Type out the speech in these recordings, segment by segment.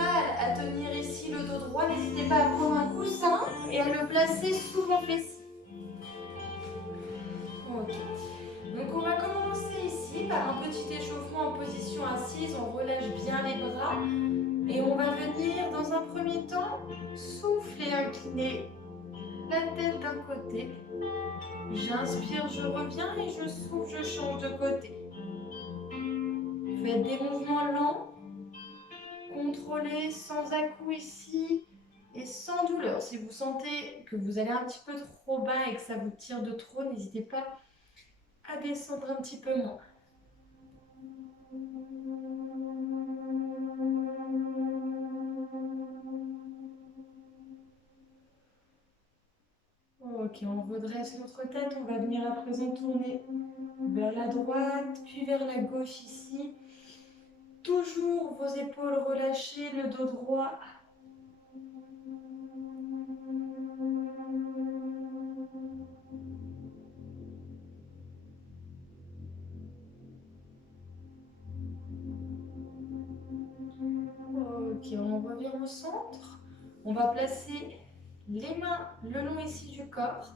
mal à tenir ici le dos droit, n'hésitez pas à prendre un coussin et à le placer sous vos fessiers. Ok. Donc on va commencer ici par un petit échauffement en position assise. On relâche bien les bras et on va venir dans un premier temps souffler, incliner la tête d'un côté. J'inspire, je reviens et je souffle, je change de côté. Faites des mouvements lents, contrôlés, sans à-coups ici et sans douleur. Si vous sentez que vous allez un petit peu trop bas et que ça vous tire de trop, n'hésitez pas à descendre un petit peu moins. Ok, on redresse notre tête. On va venir à présent tourner vers la droite, puis vers la gauche ici. Toujours vos épaules relâchées, le dos droit. Ok, on revient au centre. On va placer les mains le long ici du corps.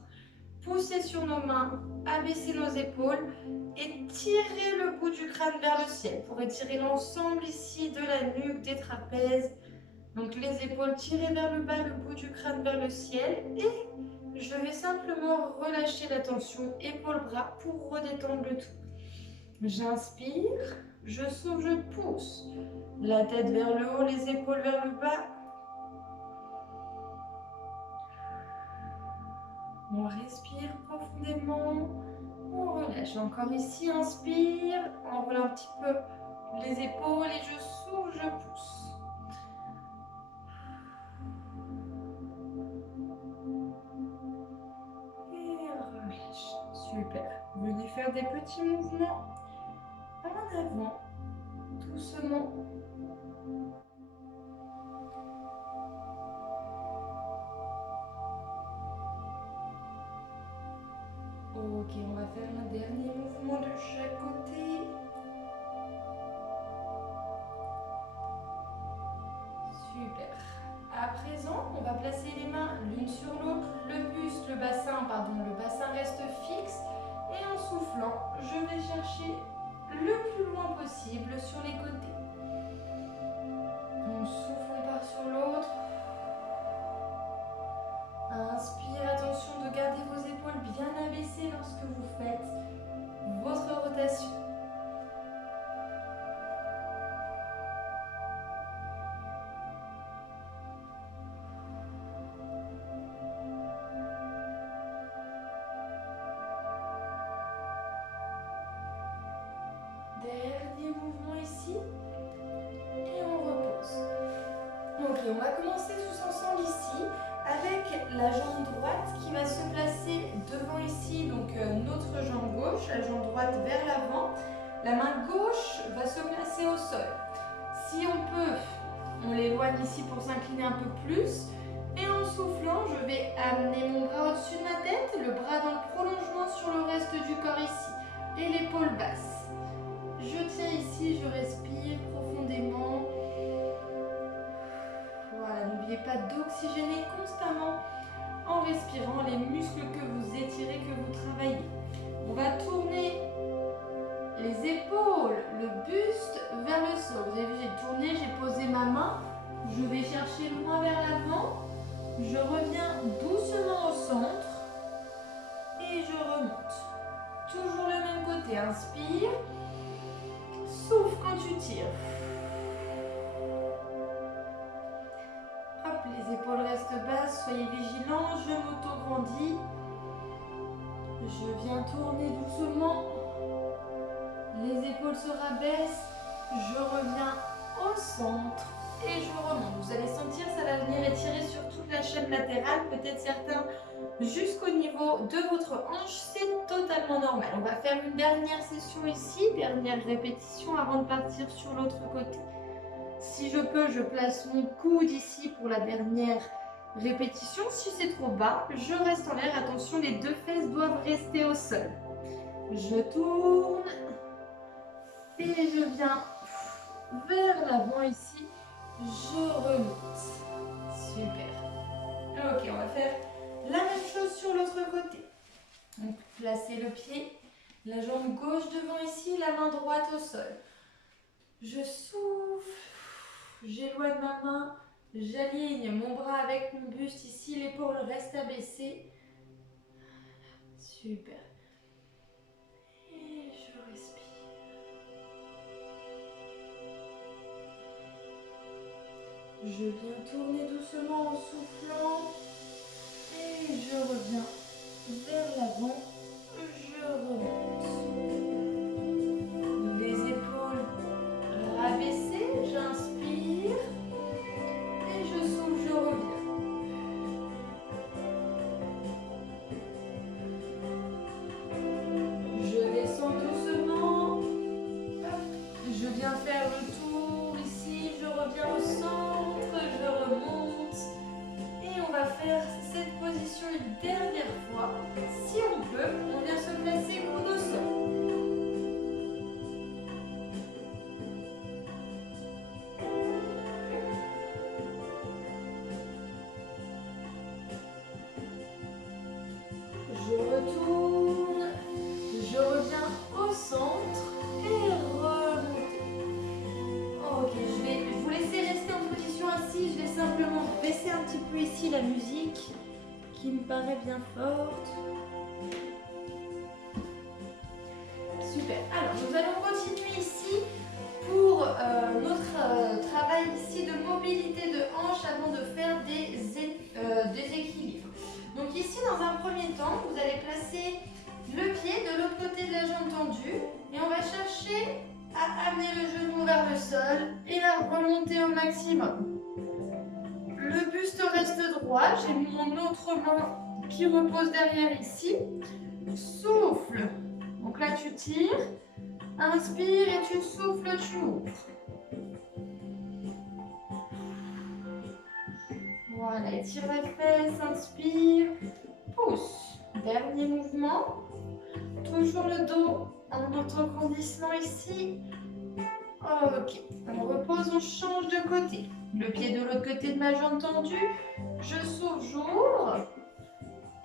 Pousser sur nos mains, abaisser nos épaules et tirer le bout du crâne vers le ciel pour étirer l'ensemble ici de la nuque, des trapèzes. Donc les épaules tirées vers le bas, le bout du crâne vers le ciel. Et je vais simplement relâcher la tension épaules-bras pour redétendre le tout. J'inspire, je souffle, je pousse. La tête vers le haut, les épaules vers le bas. On respire profondément. On relâche. Encore ici, inspire. On enroule un petit peu les épaules et je souffle, je pousse. Et relâche. Super. Venez faire des petits mouvements en avant, doucement. Ok, on va faire un dernier mouvement de chaque côté. Super. À présent, on va placer les mains l'une sur l'autre, le buste, le bassin reste fixe. Et en soufflant, je vais chercher le plus loin possible sur les côtés. On souffle, on part sur l'autre. Inspire, attention de garder vos épaules bien abaissées lorsque vous faites votre rotation. Dernier mouvement ici. Et on repose. Ok, on va commencer tous ensemble ici avec la jambe droite qui va se placer devant ici, donc notre jambe gauche, la jambe droite vers l'avant. La main gauche va se placer au sol. Si on peut, on l'éloigne ici pour s'incliner un peu plus. Et en soufflant, je vais amener mon bras au-dessus de ma tête, le bras dans le prolongement sur le reste du corps ici. Et l'épaule basse. Je tiens ici, je respire profondément. Voilà, n'oubliez pas d'oxygéner constamment en respirant les muscles que vous étirez, que vous travaillez. On va tourner les épaules, le buste vers le sol. Vous avez vu, j'ai tourné, j'ai posé ma main. Je vais chercher loin vers l'avant. Je reviens doucement au centre et je remonte. Toujours le même côté. Inspire. Souffle quand tu tires. Hop, les épaules restent basses. Soyez vigilants. Je m'auto-grandis. Je viens tourner doucement. Les épaules se rabaissent. Je reviens au centre. Et je remonte. Vous allez sentir, ça va venir étirer sur toute la chaîne latérale, peut-être certains jusqu'au niveau de votre hanche, c'est totalement normal. On va faire une dernière session ici, dernière répétition avant de partir sur l'autre côté. Si je peux, je place mon coude ici pour la dernière répétition. Si c'est trop bas, je reste en l'air. Attention, les deux fesses doivent rester au sol. Je tourne et je viens vers l'avant ici. Je placez le pied, la jambe gauche devant ici, la main droite au sol. Je souffle, j'éloigne ma main, j'aligne mon bras avec mon buste ici, l'épaule reste abaissée. Super. Et je respire. Je viens tourner doucement en soufflant et je reviens vers l'avant. Je remonte. Les épaules rabaissées, j'inspire et je souffle, je reviens. Je descends doucement. Je viens faire le tour ici, je reviens au centre, je remonte. Et on va faire cette position une dernière fois. Si on peut, on vient se placer coude au sol. Je retourne, je reviens au centre et remonter. Ok, je vais vous laisser rester en position assise. Je vais simplement baisser un petit peu ici la musique qui me paraît bien forte. Super. Alors, nous allons continuer ici pour notre travail ici de mobilité de hanche avant de faire des équilibres. Donc ici, dans un premier temps, vous allez placer le pied de l'autre côté de la jambe tendue et on va chercher à amener le genou vers le sol et à remonter au maximum. Le buste reste droit, j'ai mon autre main qui repose derrière ici. Souffle. Donc là, tu tires. Inspire et tu souffles, tu ouvres. Voilà, étire la fesse, inspire, pousse. Dernier mouvement. Toujours le dos en autograndissement ici. Ok, on repose, on change de côté. Le pied de l'autre côté de ma jambe tendue. Je souffle, j'ouvre.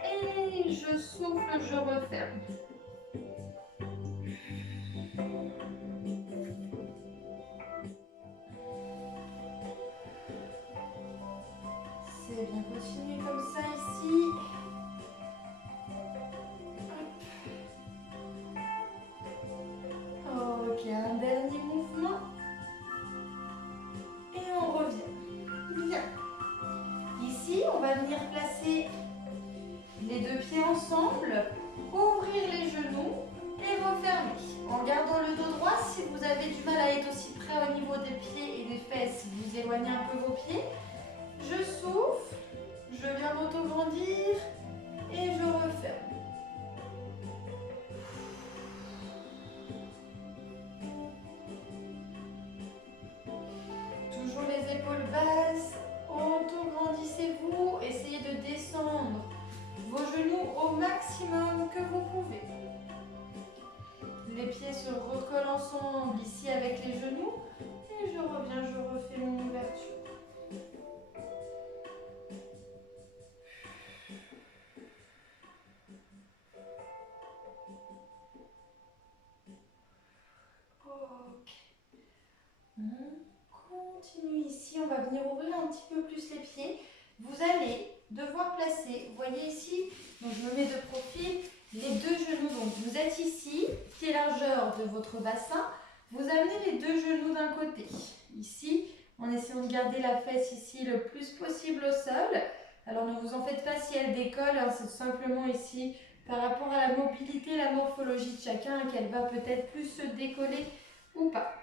Et je souffle, je referme. C'est bien, continuez comme ça ici. Ok, un dernier mouvement. Et on revient. Bien. Ici, on va venir placer les deux pieds ensemble, ouvrir les genoux et refermer. En gardant le dos droit, si vous avez du mal à être aussi près au niveau des pieds et des fesses, vous éloignez un peu vos pieds. Je souffle, je viens m'auto-grandir et je referme. Toujours les épaules basses, auto-grandissez-vous, essayez de descendre vos genoux au maximum que vous pouvez. Les pieds se recollent ensemble ici avec les genoux et je reviens, je refais mon ouverture. Ok. On continue ici, on va venir ouvrir un petit peu plus les pieds. Vous allez devoir placer, vous voyez ici, donc je me mets de profil, les deux genoux. Donc vous êtes ici, pied largeur de votre bassin. Vous amenez les deux genoux d'un côté. Ici, en essayant de garder la fesse ici le plus possible au sol. Alors ne vous en faites pas si elle décolle, hein, c'est tout simplement ici par rapport à la mobilité, la morphologie de chacun, qu'elle va peut-être plus se décoller ou pas.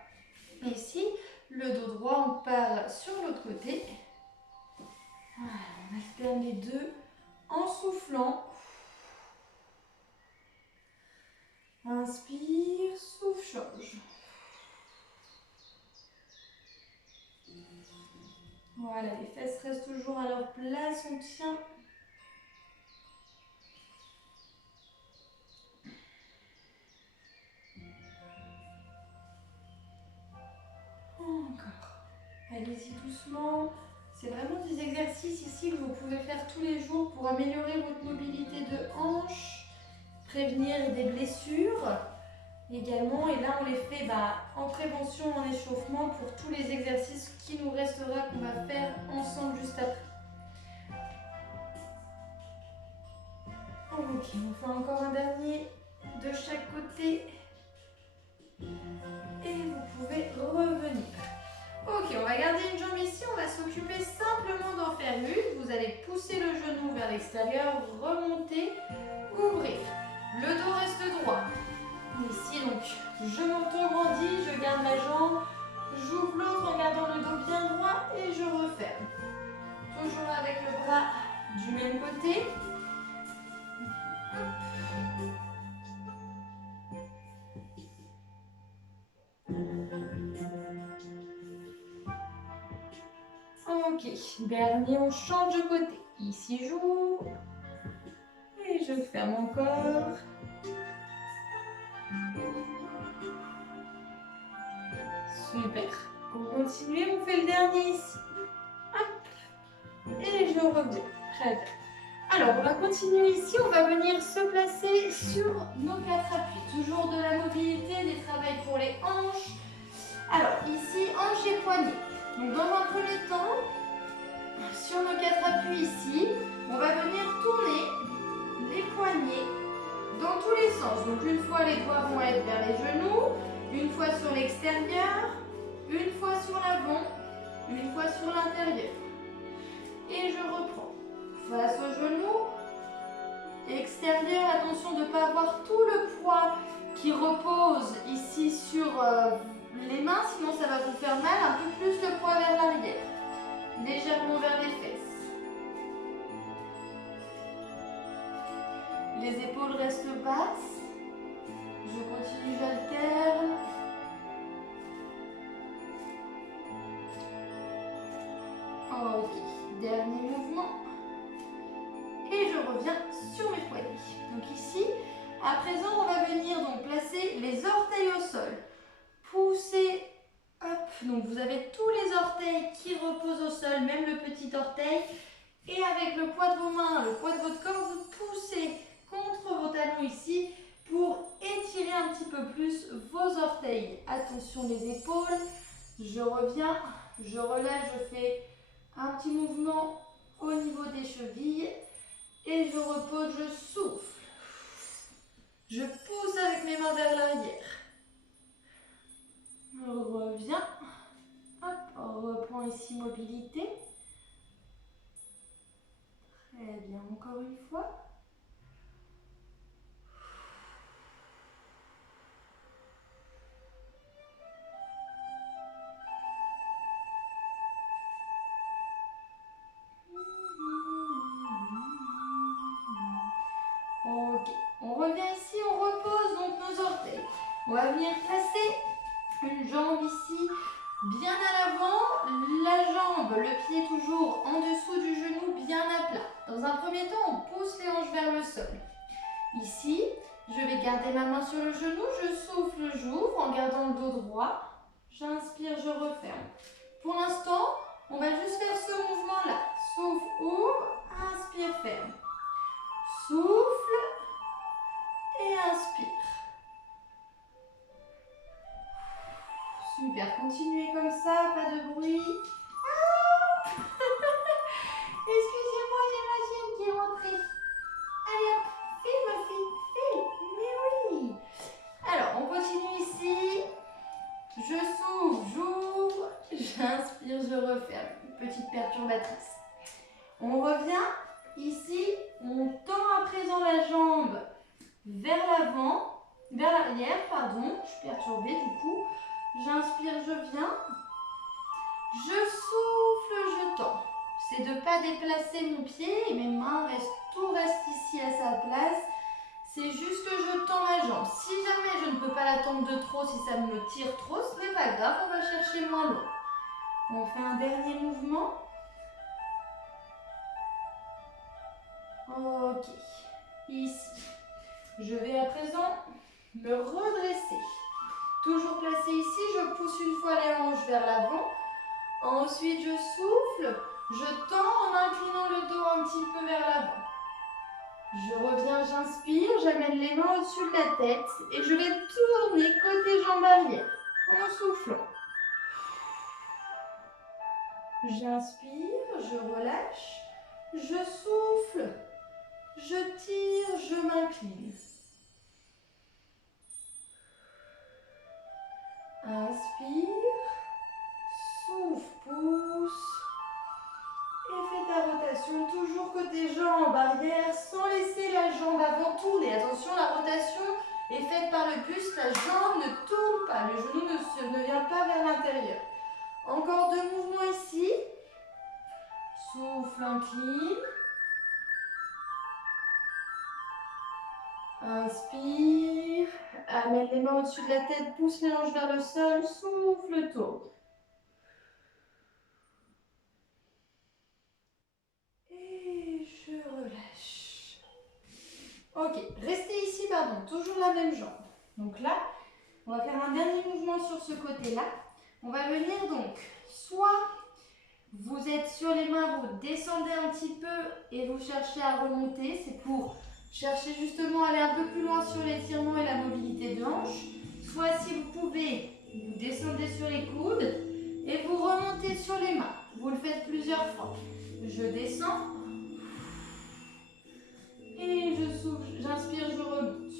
Ici, le dos droit, on part sur l'autre côté. Voilà, on alterne les deux en soufflant. Inspire, souffle, change. Voilà, les fesses restent toujours à leur place, on tient. Encore. Allez-y doucement. C'est vraiment des exercices ici que vous pouvez faire tous les jours pour améliorer votre mobilité de hanche. prévenir des blessures également. Et là, on les fait en prévention, en échauffement pour tous les exercices qui nous restera, qu'on va faire ensemble juste après. Ok, on fait encore un dernier de chaque côté. Et vous pouvez revenir. Ok, on va garder une jambe ici, on va s'occuper simplement d'en faire une. Vous allez pousser le genou vers l'extérieur, remonter, ouvrir. Le dos reste droit. Ici, donc, je m'auto-grandis, je garde ma jambe, j'ouvre l'autre en gardant le dos bien droit et je referme. Toujours avec le bras du même côté. Ok, dernier, on change de côté. Ici, j'ouvre. Et je ferme encore. Super. Pour continuer, on fait le dernier ici. Hop. Et je reviens. Très bien. Alors, on va continuer ici. On va venir se placer sur nos 4 appuis. Toujours de la mobilité, des travails pour les hanches. Alors, ici, hanches et poignets. Donc, dans un premier temps, sur nos 4 appuis ici, on va venir tourner les poignets dans tous les sens. Donc, une fois, les doigts vont être vers les genoux, une fois sur l'extérieur, une fois sur l'avant, une fois sur l'intérieur. Et je reprends. Face au genou, extérieur, attention de ne pas avoir tout le poids qui repose ici sur les mains, sinon ça va vous faire mal. Un peu plus le poids vers l'arrière, légèrement vers les fesses. Les épaules restent basses. Je continue, j'alterne. Ok, dernier mouvement. Et je reviens sur mes poignets. Donc ici, à présent, on va venir donc placer les orteils au sol. Pousser, hop. Donc vous avez tous les orteils qui reposent au sol, même le petit orteil. Et avec le poids de vos mains, le poids de votre corps, vous poussez contre vos talons ici pour étirer un petit peu plus vos orteils. Attention les épaules. Je reviens, je relâche, je fais un petit mouvement au niveau des chevilles. Et je repose, je souffle. Je pousse avec mes mains vers l'arrière. Je reviens. Hop, on reprend ici mobilité. Très bien, encore une fois. Ok, on revient ici, on repose donc nos orteils. On va venir placer une jambe ici, bien à l'avant, la jambe, le pied toujours en dessous du genou, bien à plat. Dans un premier temps, on pousse les hanches vers le sol. Ici, je vais garder ma main sur le genou, je souffle, j'ouvre en gardant le dos droit. J'inspire, je referme. Pour l'instant, on va juste faire ce mouvement-là. Souffle, ouvre, inspire, ferme. Souffle et inspire. Super, continuez comme ça, pas de bruit. Ah excusez-moi, j'ai ma chienne qui est rentrée. Allez hop, file. Mais oui. Alors, on continue ici. Je souffle, j'ouvre, j'inspire, je referme. Petite perturbatrice. On revient. Ici, on tend à présent la jambe vers l'avant, vers l'arrière, pardon. Je suis perturbée du coup. J'inspire, je viens. Je souffle, je tends. C'est de ne pas déplacer mon pied et mes mains restent, tout reste ici à sa place. C'est juste que je tends ma jambe. Si jamais je ne peux pas la tendre de trop, si ça me tire trop, ce n'est pas grave, on va chercher moins loin. On fait un dernier mouvement. Ok. Ici. Je vais à présent me redresser. Toujours placé ici, je pousse une fois les hanches vers l'avant. Ensuite, je souffle, je tends en inclinant le dos un petit peu vers l'avant. Je reviens, j'inspire, j'amène les mains au-dessus de la tête et je vais tourner côté jambe arrière en soufflant. J'inspire, je relâche, je souffle, je tire, je m'incline. Inspire, souffle, pousse. Et fais ta rotation toujours côté jambe arrière sans laisser la jambe avant tourner. Attention, la rotation est faite par le buste, la jambe ne tourne pas, le genou ne vient pas vers l'intérieur. Encore 2 mouvements ici. Souffle, incline. Inspire. Amène les mains au-dessus de la tête, pousse les hanches vers le sol, souffle, tourne. Et je relâche. Ok, restez ici, pardon, toujours la même jambe. Donc là, on va faire un dernier mouvement sur ce côté-là. On va venir donc, soit vous êtes sur les mains, vous descendez un petit peu et vous cherchez à remonter. C'est pour chercher justement à aller un peu plus loin sur l'étirement et la mobilité de hanche. Soit si vous pouvez, vous descendez sur les coudes et vous remontez sur les mains. Vous le faites plusieurs fois. Je descends et je souffle, j'inspire, je remonte.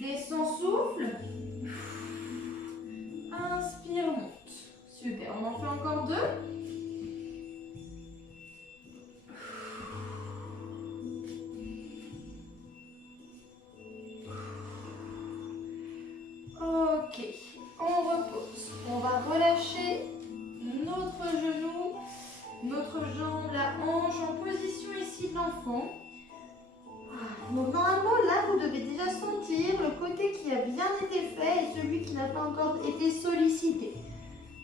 Descends, souffle. Inspire, monte. Super, on en fait encore 2. Ok, on repose. On va relâcher notre genou, notre jambe, la hanche en position ici de l'enfant. Donc normalement là vous devez déjà sentir le côté qui a bien été fait et celui qui n'a pas encore été sollicité.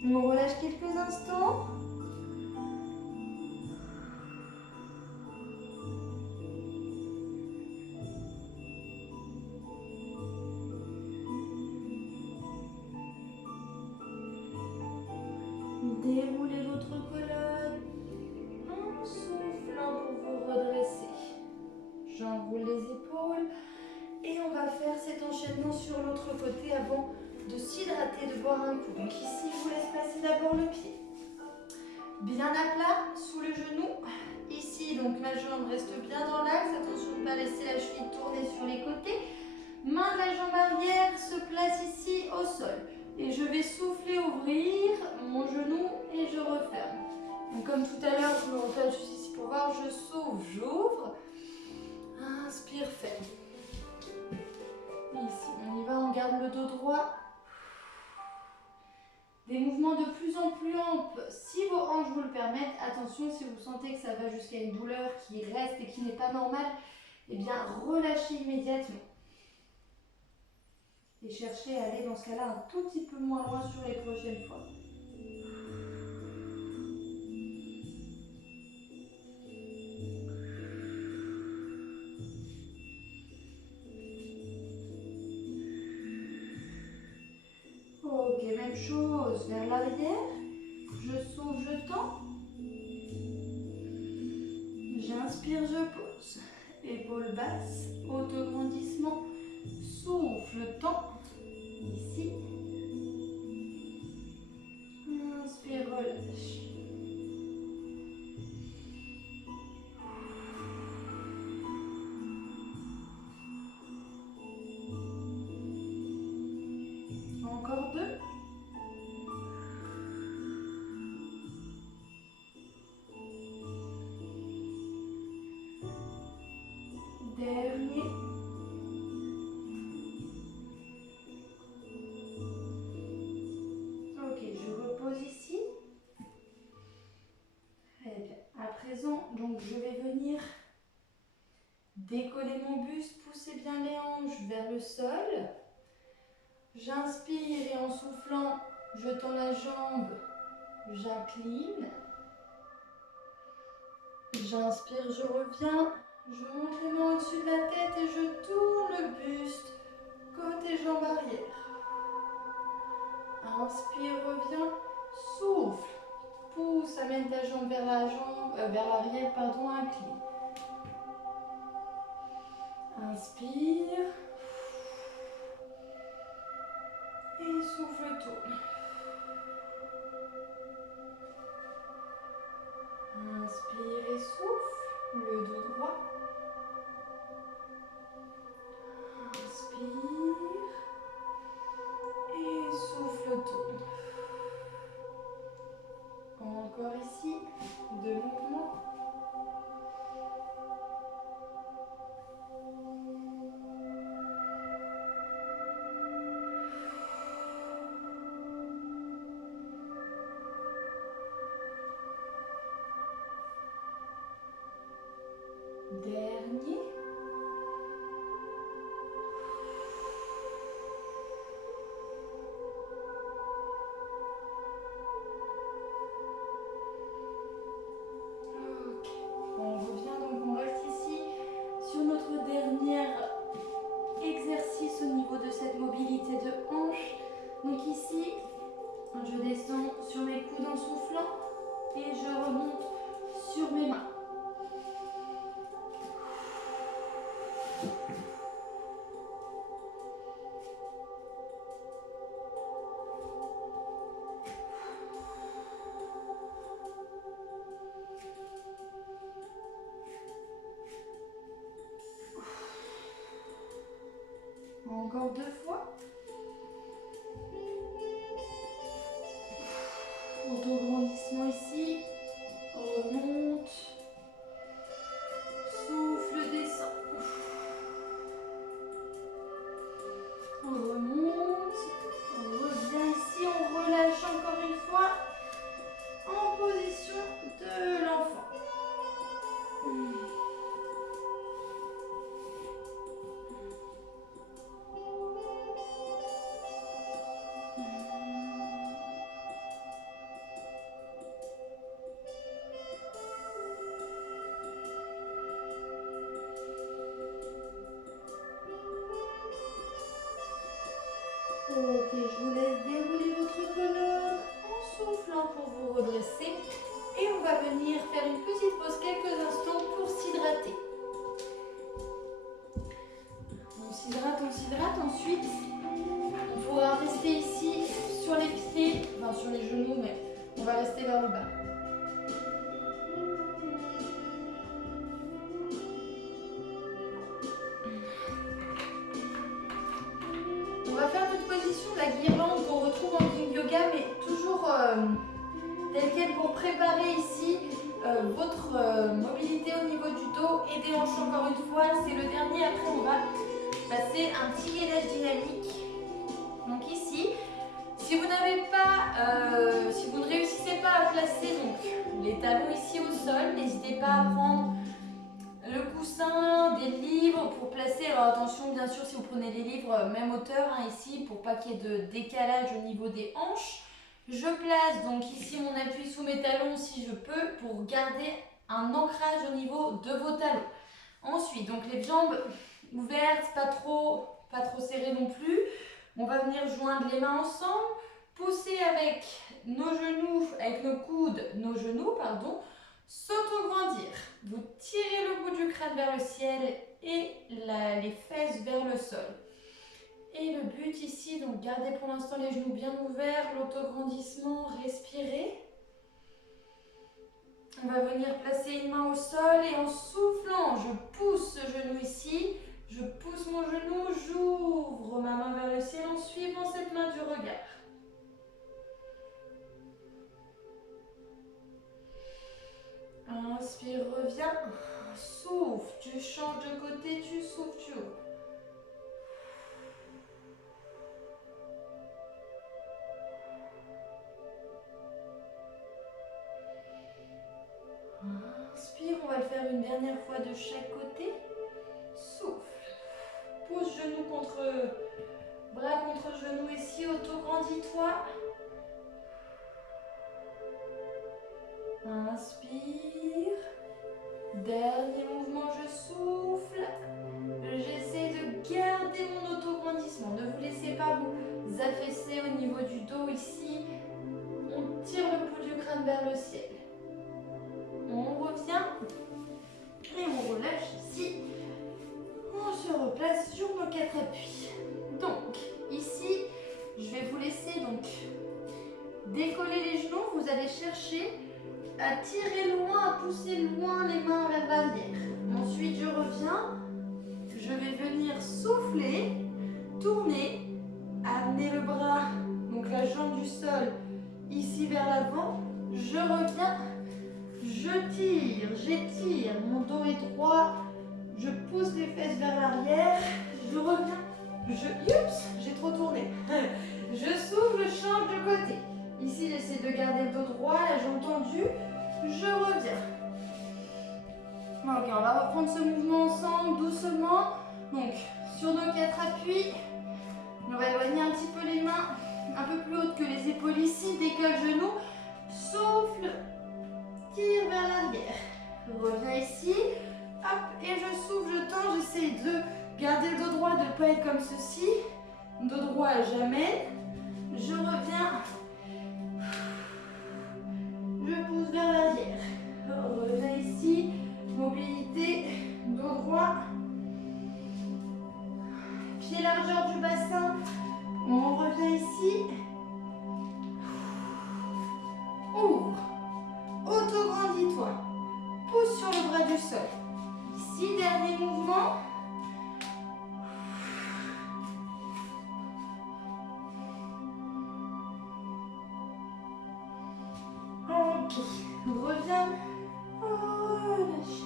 On relâche quelques instants. Déroulez votre colonne en soufflant pour vous redresser. J'enroule les épaules et on va faire cet enchaînement sur l'autre côté avant de s'hydrater, de boire un coup. Donc ici, je vous laisse passer d'abord le pied. Bien à plat, sous le genou. Ici, donc ma jambe reste bien dans l'axe. Attention de ne pas laisser la cheville tourner sur les côtés. Main de la jambe arrière se place ici au sol. Et je vais souffler, ouvrir mon genou et je referme. Donc comme tout à l'heure, je me repère juste ici pour voir. Je souffle, j'ouvre. Inspire, ferme. Ici, on y va, on garde le dos droit. Des mouvements de plus en plus amples, si vos hanches vous le permettent. Attention, si vous sentez que ça va jusqu'à une douleur qui reste et qui n'est pas normale, eh bien relâchez immédiatement. Et cherchez à aller dans ce cas-là un tout petit peu moins loin sur les prochaines fois. Ok, même chose vers l'arrière. Je souffle, je tends. J'inspire, je pose. Épaules basses, autograndissement. Souffle, tends. Ici. Inspire, relâche. Encore 2. Dernier. Ok, je repose ici. Très bien. À présent, donc je vais venir décoller mon buste, pousser bien les hanches vers le sol. J'inspire et en soufflant, je tends la jambe, j'incline. J'inspire, je reviens, je monte les mains au-dessus de la tête et je tourne le buste côté jambe arrière. Inspire, reviens, souffle, pousse, amène ta jambe vers l'arrière, incline. Inspire. Et souffle, tourne. Inspire et souffle, le dos droit. Inspire et souffle, tourne. Encore ici, 2 mouvements. Dernier. Ok, on revient donc, on reste ici sur notre dernier exercice au niveau de cette mobilité de hanche. Donc ici, je descends sur mes coudes en soufflant et je remonte sur mes mains. Encore 2 fois. Autograndissement ici. Remonte. Souffle, descend. On remonte. On revient ici. On relâche encore une fois. En position de l'enfant. Ok, je vous laisse dérouler votre colonne en soufflant pour vous redresser. Et on va venir faire une petite pause quelques instants pour s'hydrater. On s'hydrate. Ensuite, on pourra rester ici sur les pieds, enfin sur les genoux, mais on va rester vers le bas. On va faire notre position de la guirlande qu'on retrouve en Yin Yoga, mais toujours telle quelle pour préparer ici votre mobilité au niveau du dos et des hanches encore une fois. C'est le dernier. Après, on va passer un petit gainage dynamique. Donc ici, si vous n'avez pas, si vous ne réussissez pas à placer donc les talons ici au sol, n'hésitez pas à prendre le coussin, des livres pour placer. Alors attention, bien sûr, si vous prenez les livres, même hauteur ici, pour pas qu'il y ait de décalage au niveau des hanches. Je place donc ici mon appui sous mes talons si je peux pour garder un ancrage au niveau de vos talons. Ensuite, donc les jambes ouvertes, pas trop serrées non plus. On va venir joindre les mains ensemble, pousser avec nos genoux, avec nos coudes, s'auto-grandir. Vous tirez le bout du crâne vers le ciel et les fesses vers le sol. Et le but ici, donc gardez pour l'instant les genoux bien ouverts, l'autograndissement, respirez. On va venir placer une main au sol et en soufflant, je pousse ce genou ici, je pousse mon genou, j'ouvre ma main vers le ciel en suivant cette main du regard. Inspire, reviens, souffle, tu changes de côté, tu souffles, tu ouvres. Inspire, on va le faire une dernière fois de chaque côté. Souffle. Pousse genou bras contre genou ici, auto-grandis-toi. Inspire. Dernier mouvement, je souffle. J'essaie de garder mon auto-grandissement. Ne vous laissez pas vous affaisser au niveau du dos ici. On tire le bout du crâne vers le ciel. On revient et on relâche ici. On se à tirer loin, à pousser loin les mains vers l'arrière. Ensuite, je reviens. Je vais venir souffler, tourner, amener le bras, donc la jambe du sol, ici vers l'avant. Je reviens, je tire, j'étire, mon dos est droit. Je pousse les fesses vers l'arrière. Je reviens, oups, j'ai trop tourné. Je souffle, je change de côté. Ici, j'essaie de garder le dos droit, la jambe tendue. Je reviens. Ok, on va reprendre ce mouvement ensemble, doucement. Donc, sur nos 4 appuis, on va éloigner un petit peu les mains, un peu plus hautes que les épaules ici. Décolle genou, souffle, tire vers l'arrière. Reviens ici, hop, et je souffle, je tends. J'essaie de garder le dos droit, de ne pas être comme ceci. Dos droit, j'amène. Je reviens. Je pousse vers l'arrière. Reviens ici. Mobilité. Dos droit. Pied largeur du bassin. On revient ici. Ouvre. Auto-grandis-toi. Pousse sur le bras du sol. Ici, dernier mouvement. Ok, reviens, relâche.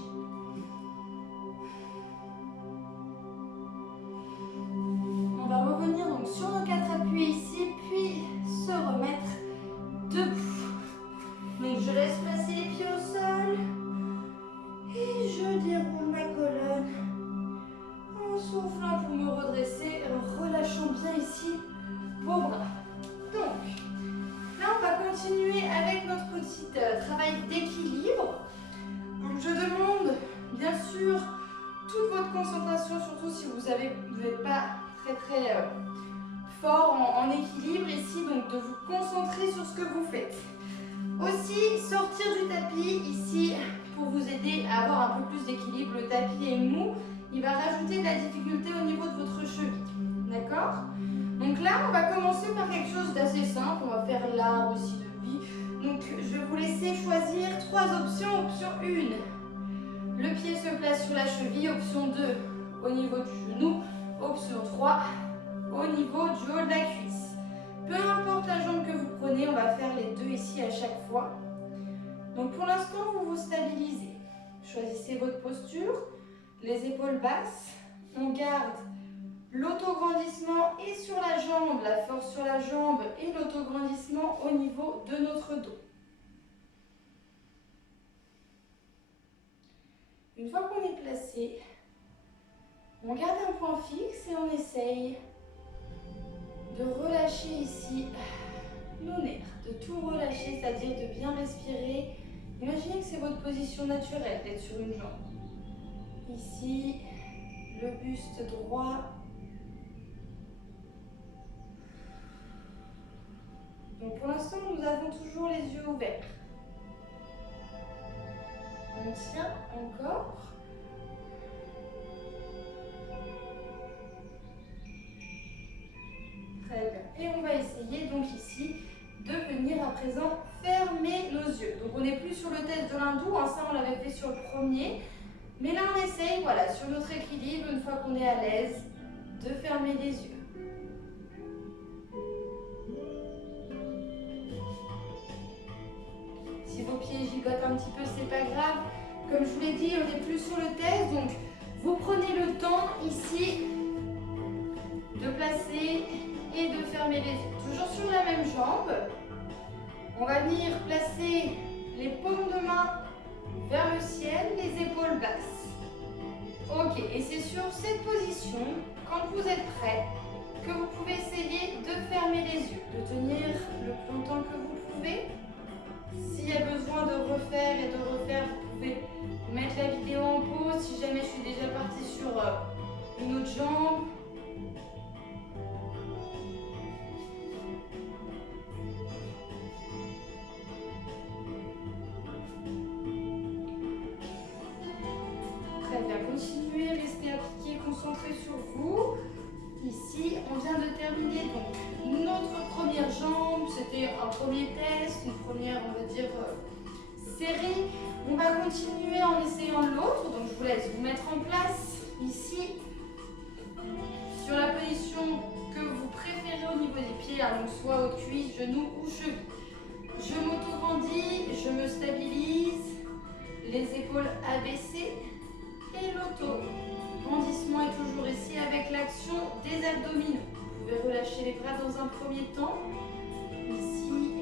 On va revenir donc sur nos 4 appuis ici, puis se remettre debout. Donc je laisse placer les pieds au sol et je déroule ma colonne en soufflant pour me redresser, en relâchant bien ici vos bras. Donc, là, on va continuer avec notre petit travail d'équilibre. Donc, je demande, bien sûr, toute votre concentration, surtout si vous n'êtes pas très fort en équilibre ici, donc de vous concentrer sur ce que vous faites. Aussi, sortir du tapis ici pour vous aider à avoir un peu plus d'équilibre. Le tapis est mou, il va rajouter de la difficulté au niveau de votre cheville. D'accord ? Donc là, on va commencer par quelque chose d'assez simple. On va faire l'arbre aussi de vie. Donc, je vais vous laisser choisir 3 options. Option 1, le pied se place sur la cheville. Option 2, au niveau du genou. Option 3, au niveau du haut de la cuisse. Peu importe la jambe que vous prenez, on va faire les deux ici à chaque fois. Donc, pour l'instant, vous vous stabilisez. Choisissez votre posture, les épaules basses. On garde l'autograndissement et sur la jambe, la force sur la jambe et l'autograndissement au niveau de notre dos. Une fois qu'on est placé, on garde un point fixe et on essaye de relâcher ici nos nerfs, de tout relâcher, c'est-à-dire de bien respirer. Imaginez que c'est votre position naturelle d'être sur une jambe. Ici, le buste droit. Donc pour l'instant, nous avons toujours les yeux ouverts. On tient encore. Très bien. Et on va essayer donc ici de venir à présent fermer nos yeux. Donc on n'est plus sur le test de l'hindou, hein, ça on l'avait fait sur le premier. Mais là on essaye, voilà, sur notre équilibre, une fois qu'on est à l'aise, de fermer les yeux. Si vos pieds gigotent un petit peu, c'est pas grave. Comme je vous l'ai dit, on n'est plus sur le test, donc vous prenez le temps ici de placer et de fermer les yeux. Toujours sur la même jambe. On va venir placer les paumes de main vers le ciel, les épaules basses. Ok, et c'est sur cette position, quand vous êtes prêt, que vous pouvez essayer de fermer les yeux, de tenir le plus longtemps que vous pouvez. S'il y a besoin de refaire et de refaire, vous pouvez mettre la vidéo en pause. Si jamais je suis déjà partie sur une autre jambe. Très bien, continuez, restez appliqués, concentrés sur vous. Ici, on vient de terminer donc notre première jambe. C'était un premier test, une première, on va dire, serré. On va continuer en essayant l'autre. Donc je vous laisse vous mettre en place ici, sur la position que vous préférez au niveau des pieds, donc soit aux cuisses, genoux ou chevilles. Je m'auto-grandis, je me stabilise, les épaules abaissées et l'auto-grandissement est toujours ici avec l'action des abdominaux. Vous pouvez relâcher les bras dans un premier temps, ici.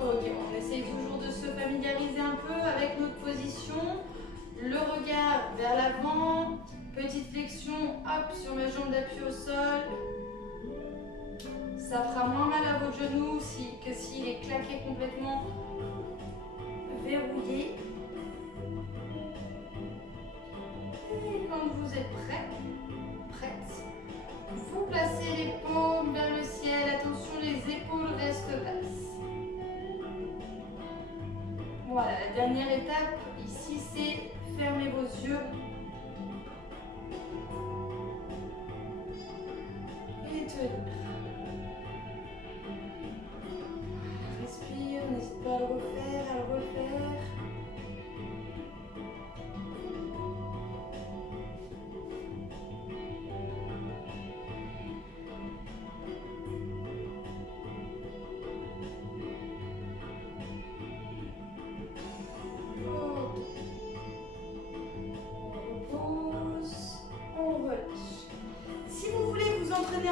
Ok, on essaye toujours de se familiariser un peu avec notre position. Le regard vers l'avant, petite flexion, hop, sur ma jambe d'appui au sol. Ça fera moins mal à vos genoux que s'il est claqué complètement verrouillé. Et quand vous êtes prête, vous placez les paumes vers le ciel. Attention, les épaules restent basses. Voilà, la dernière étape ici, c'est fermer vos yeux. Et tenir. Respire, n'hésite pas à le refaire,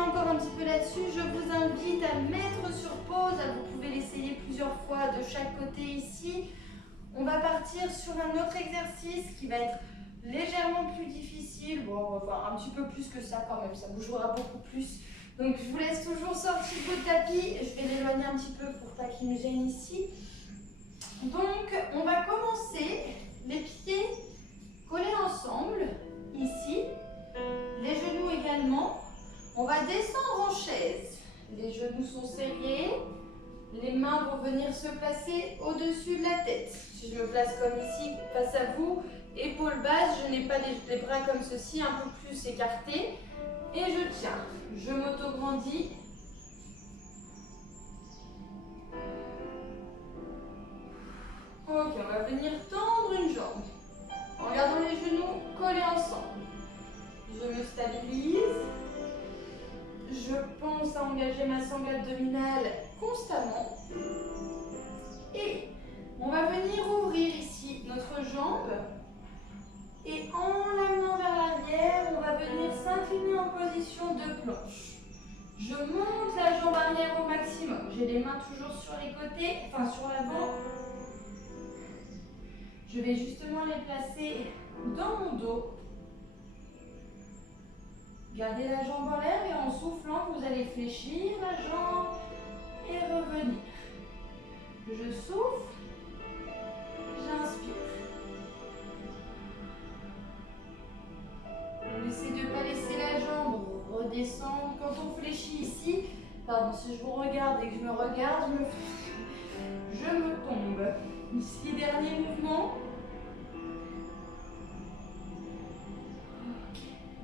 encore un petit peu là-dessus, je vous invite à mettre sur pause. Vous pouvez l'essayer plusieurs fois de chaque côté ici. On va partir sur un autre exercice qui va être légèrement plus difficile. Bon, enfin un petit peu plus que ça quand même, ça bougera beaucoup plus. Donc je vous laisse toujours sortir votre tapis. Je vais l'éloigner un petit peu pour pas qu'il me gêne ici. Donc on va commencer les pieds collés ensemble ici, les genoux également. On va descendre en chaise. Les genoux sont serrés. Les mains vont venir se placer au-dessus de la tête. Si je me place comme ici, face à vous, épaules basses, je n'ai pas les bras comme ceci, un peu plus écartés. Et je tiens. Je m'auto-grandis. Ok, on va venir tendre une jambe. En gardant les genoux collés ensemble. Je me stabilise. Je pense à engager ma sangle abdominale constamment. Et on va venir ouvrir ici notre jambe. Et en l'amenant vers l'arrière, on va venir s'incliner en position de planche. Je monte la jambe arrière au maximum. J'ai les mains toujours sur les côtés, enfin sur l'avant. Je vais justement les placer dans mon dos. Gardez la jambe en l'air et en soufflant, vous allez fléchir la jambe et revenir. Je souffle, j'inspire. On essaie de ne pas laisser la jambe redescendre. Quand on fléchit ici, pardon, si je vous regarde et que je me regarde, je me tombe. Ici, dernier mouvement.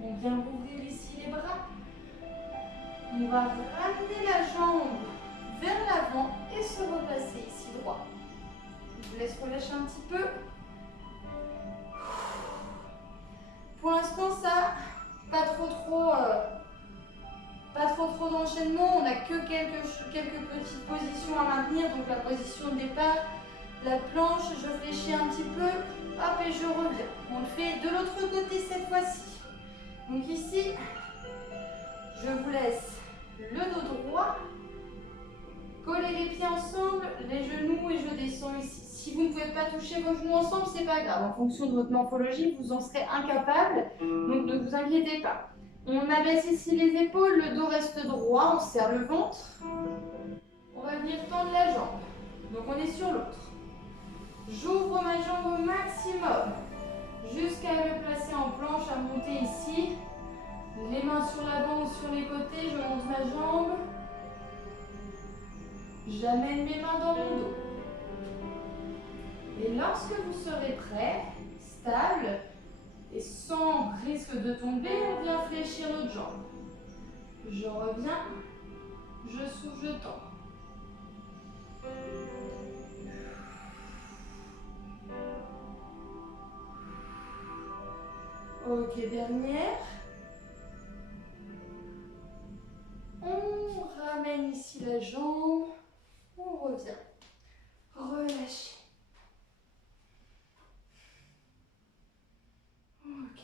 On vient rouvrir ici les bras. On va ramener la jambe vers l'avant et se replacer ici droit. Je vous laisse relâcher un petit peu. Pour l'instant, ça, pas trop d'enchaînement. On n'a que quelques petites positions à maintenir. Donc la position de départ, la planche, je fléchis un petit peu, hop, et je reviens. On le fait de l'autre côté cette fois-ci. Donc ici, je vous laisse le dos droit, coller les pieds ensemble, les genoux et je descends ici. Si vous ne pouvez pas toucher vos genoux ensemble, c'est pas grave. En fonction de votre morphologie, vous en serez incapable, donc ne vous inquiétez pas. On abaisse ici les épaules, le dos reste droit, on serre le ventre. On va venir tendre la jambe. Donc on est sur l'autre. J'ouvre ma jambe au maximum jusqu'à me placer en planche, à monter ici. Les mains sur l'avant ou sur les côtés, je monte ma jambe. J'amène mes mains dans mon dos. Et lorsque vous serez prêt, stable et sans risque de tomber, on vient fléchir notre jambe. Je reviens, je souffle, je tends. Ok, dernière. On ramène ici la jambe. On revient. Relâchez. Ok.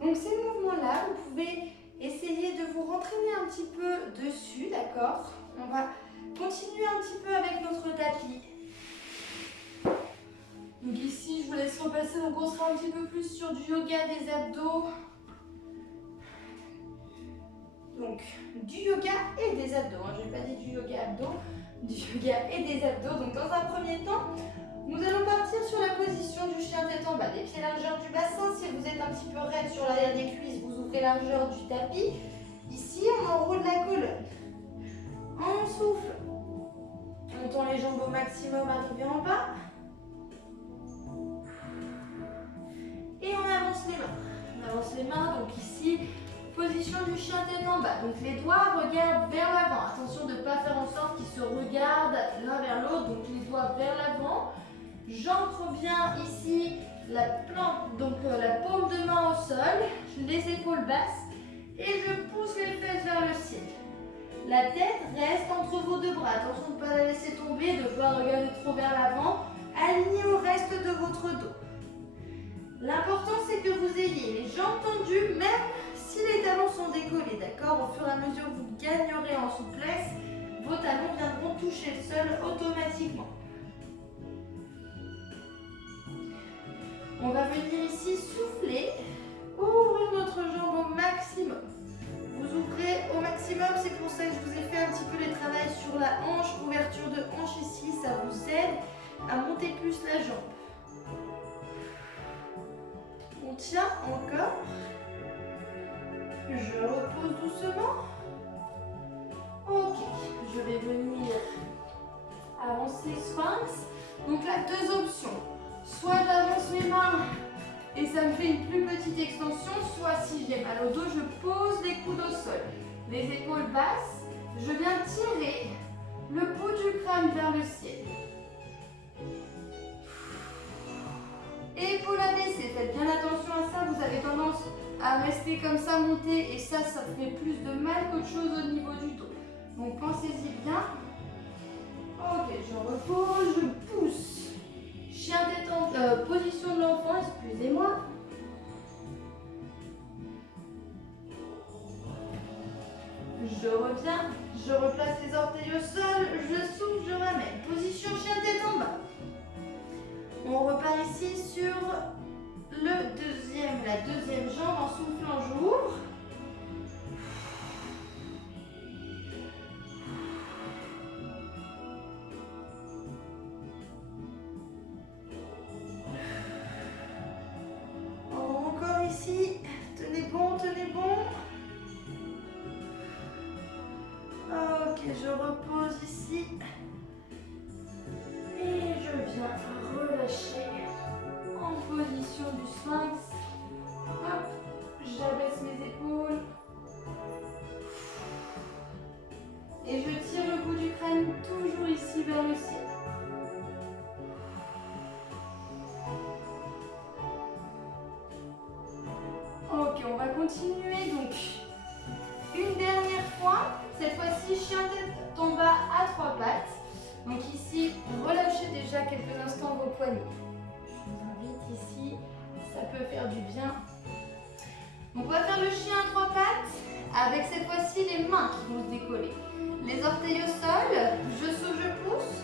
Donc ces mouvements-là, vous pouvez essayer de vous rentraîner un petit peu dessus, d'accord? On va continuer un petit peu avec notre tapis. Donc ici, je vous laisse repasser, donc on sera un petit peu plus sur du yoga des abdos. Donc, du yoga et des abdos, hein. Je n'ai pas dit du yoga abdos, du yoga et des abdos. Donc dans un premier temps, nous allons partir sur la position du chien tête en bas. Les pieds largeur du bassin, si vous êtes un petit peu raide sur l'arrière des cuisses, vous ouvrez largeur du tapis. Ici, on enroule la colonne. On souffle. On tend les jambes au maximum, arrivé en bas. Et on avance les mains. On avance les mains, donc ici, position du chien tête en bas. Donc les doigts regardent vers l'avant. Attention de ne pas faire en sorte qu'ils se regardent l'un vers l'autre. Donc les doigts vers l'avant. J'ancre bien ici la plante, donc la paume de main au sol. Les épaules basses. Et je pousse les fesses vers le ciel. La tête reste entre vos deux bras. Attention de ne pas la laisser tomber, de ne pas regarder trop vers l'avant. Alignée au reste de votre dos. L'important, c'est que vous ayez les jambes tendues, même si les talons sont décollés, d'accord? Au fur et à mesure que vous gagnerez en souplesse, vos talons viendront toucher le sol automatiquement. On va venir ici souffler, ouvrir notre jambe au maximum. Vous ouvrez au maximum, c'est pour ça que je vous ai fait un petit peu les travails sur la hanche, ouverture de hanche ici, ça vous aide à monter plus la jambe. On tient encore. Je repose doucement. Ok, je vais venir avancer sphinx. Donc là, deux options. Soit j'avance mes mains et ça me fait une plus petite extension, soit si j'ai mal au dos, je pose les coudes au sol. Les épaules basses, je viens tirer le bout du crâne vers le ciel. Épaules abaissées, faites bien attention à ça, vous avez tendance à rester comme ça, monter, et ça fait plus de mal qu'autre chose au niveau du dos. Donc pensez-y bien. Ok, je repose, je pousse. Chien tête en position de l'enfant, excusez-moi. Je reviens, je replace les orteils au sol, je souffle, je ramène. Position chien tête en bas. On repart ici sur la deuxième jambe en soufflant, j'ouvre. Encore ici, tenez bon, tenez bon. Ok, je repose ici. Et je viens relâcher en position du sphinx. Hop, j'abaisse mes épaules. Et je tire le bout du crâne toujours ici vers le ciel. Ok, on va continuer donc. Une dernière fois, cette fois-ci, chien tête en bas à trois pattes. Donc ici, relâchez déjà quelques instants vos poignets. Je vous invite ici, ça peut faire du bien. Donc on va faire le chien à trois pattes avec cette fois-ci les mains qui vont se décoller. Les orteils au sol, je souffle, je pousse.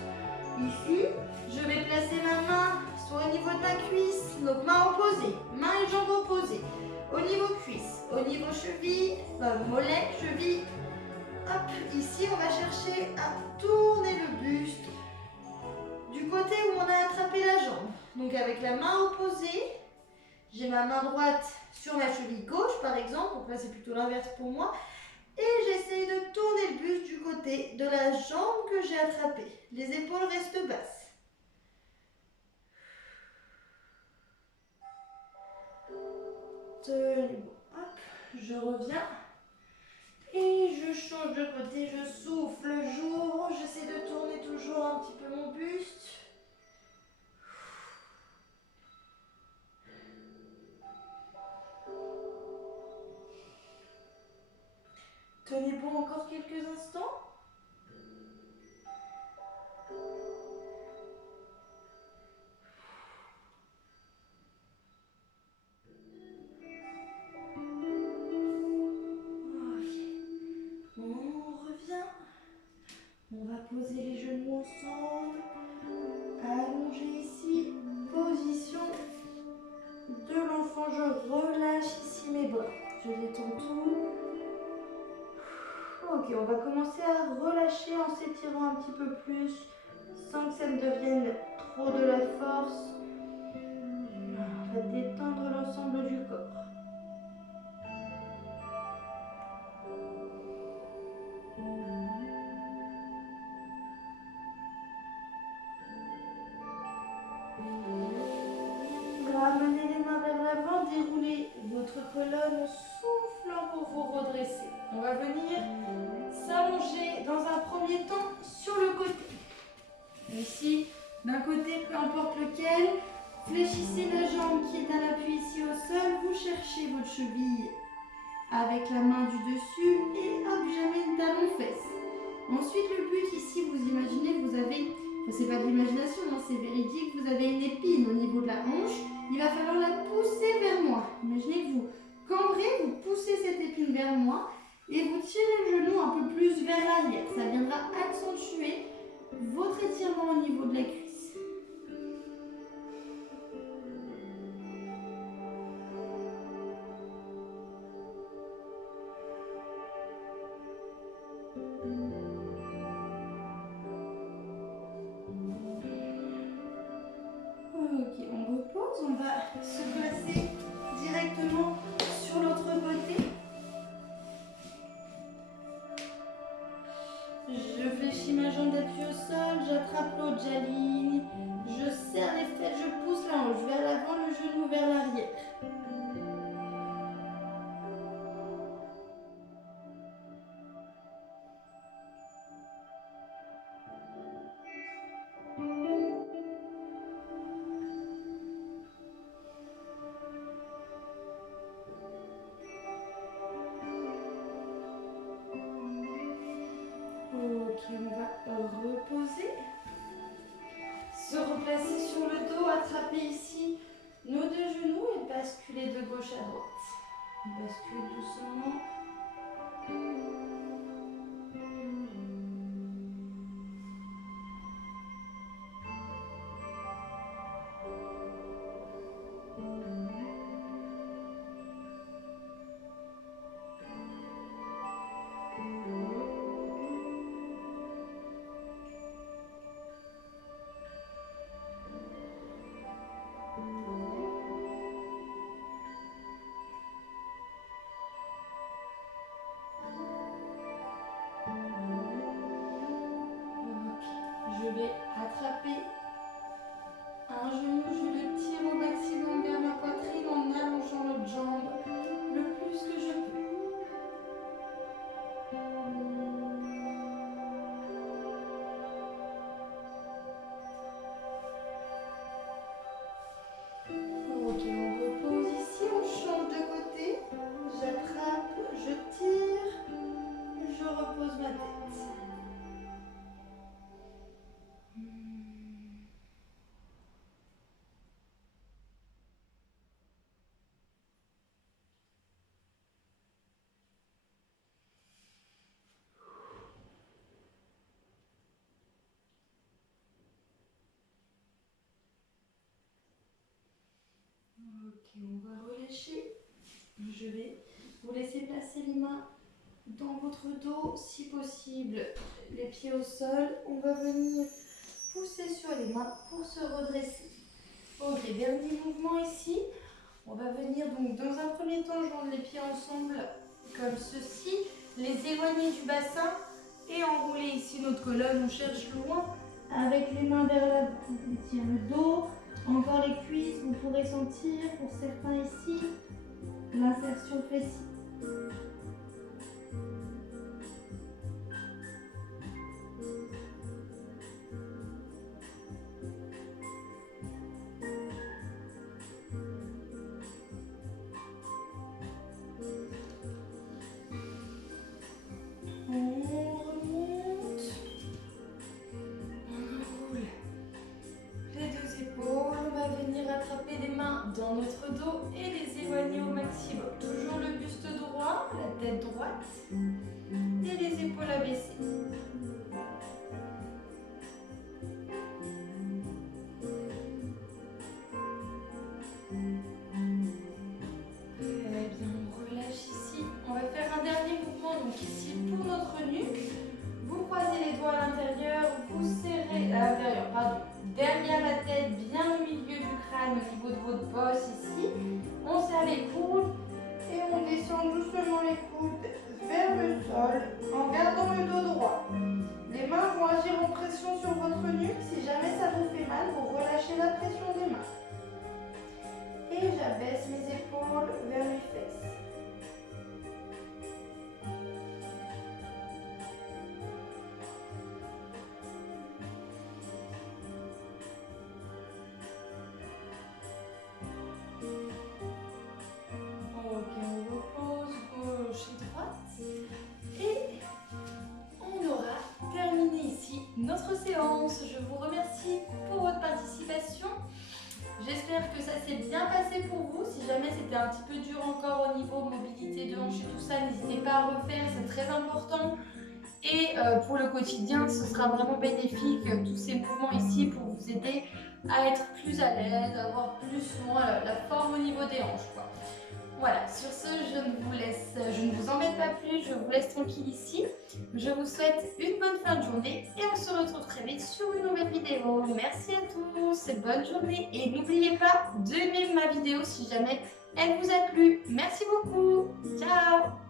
Ici, je vais placer ma main soit au niveau de ma cuisse, donc main opposée, main et jambe opposées. Au niveau cuisse, au niveau cheville, mollet, cheville. Hop, ici on va chercher à tourner le buste du côté où on a attrapé la jambe. Donc avec la main opposée, j'ai ma main droite sur ma cheville gauche par exemple, donc là c'est plutôt l'inverse pour moi. Et j'essaye de tourner le buste du côté de la jambe que j'ai attrapée. Les épaules restent basses. Tenez bon, hop, je reviens. Et je change de côté, je souffle, j'ouvre, j'essaie de tourner toujours un petit peu mon buste. Tenez bon encore quelques instants. On revient. On va poser les genoux ensemble. Allonger ici. Position de l'enfant. Je relâche ici mes bras. Je détends tout. Ok, on va commencer à relâcher en s'étirant un petit peu plus sans que ça ne devienne trop de la force. On va détendre l'ensemble du corps. Ramenez les mains vers l'avant, déroulez votre colonne en soufflant pour vous redresser. On va venir s'allonger dans un premier temps sur le côté. Ici, d'un côté, peu importe lequel, fléchissez la jambe qui est à l'appui ici au sol, vous cherchez votre cheville avec la main du dessus et hop, jamais le talon fesse. Ensuite, le but ici, vous imaginez, vous avez, c'est pas de l'imagination, non, c'est véridique, vous avez une épine au niveau de la hanche, il va falloir la pousser vers moi. Imaginez que vous cambrez, vous poussez cette épine vers moi et vous tirez le genou un peu plus vers l'arrière. Ça viendra accentuer votre étirement au niveau de la cuisse. Ok, on repose, on va se placer directement sur l'autre côté. Je fléchis ma jambe d'appui au sol, j'attrape l'autre, j'aligne, je serre les fesses, je pousse la hanche vers l'avant, le genou vers l'arrière. Ok, on va reposer. Se replacer sur le dos, attraper ici nos deux genoux et basculer de gauche à droite. On bascule doucement. Je vais attraper un genou, je le tire au maximum vers ma poitrine en allongeant l'autre jambe le plus que je peux. Ok, on repose ici, on change de côté. J'attrape, je tire, je repose ma tête. Ok, on va relâcher. Je vais vous laisser placer les mains dans votre dos, si possible, les pieds au sol. On va venir pousser sur les mains pour se redresser. Ok, dernier mouvement ici. On va venir donc dans un premier temps joindre les pieds ensemble comme ceci, les éloigner du bassin et enrouler ici notre colonne. On cherche loin avec les mains vers l'avant. On étire le dos, encore les cuisses. Vous pourrez sentir pour certains ici l'insertion fessier. Et les épaules abaissées. Très bien, on relâche ici. On va faire un dernier mouvement, donc ici pour notre nuque. Vous croisez les doigts à l'intérieur, vous serrez à l'intérieur, pardon, derrière la tête, bien au milieu du crâne, au niveau de votre bosse ici. On serre les coudes et on descend doucement les coudes vers le sol en gardant le dos droit. Les mains vont agir en pression sur votre nuque. Si jamais ça vous fait mal, vous relâchez la pression des mains. Et j'abaisse mes épaules vers mes fesses. Ok, on repose gauche et droite. Et on aura terminé ici notre séance. Je vous remercie pour votre participation. J'espère que ça s'est bien passé pour vous. Si jamais c'était un petit peu dur encore au niveau mobilité de hanche et tout ça, n'hésitez pas à refaire, c'est très important. Et pour le quotidien, ce sera vraiment bénéfique, tous ces mouvements ici pour vous aider à être plus à l'aise, à avoir plus souvent la forme au niveau des hanches, quoi. Voilà, sur ce, je ne vous embête pas plus, je vous laisse tranquille ici. Je vous souhaite une bonne fin de journée et on se retrouve très vite sur une nouvelle vidéo. Merci à tous, bonne journée et n'oubliez pas d'aimer ma vidéo si jamais elle vous a plu. Merci beaucoup, ciao!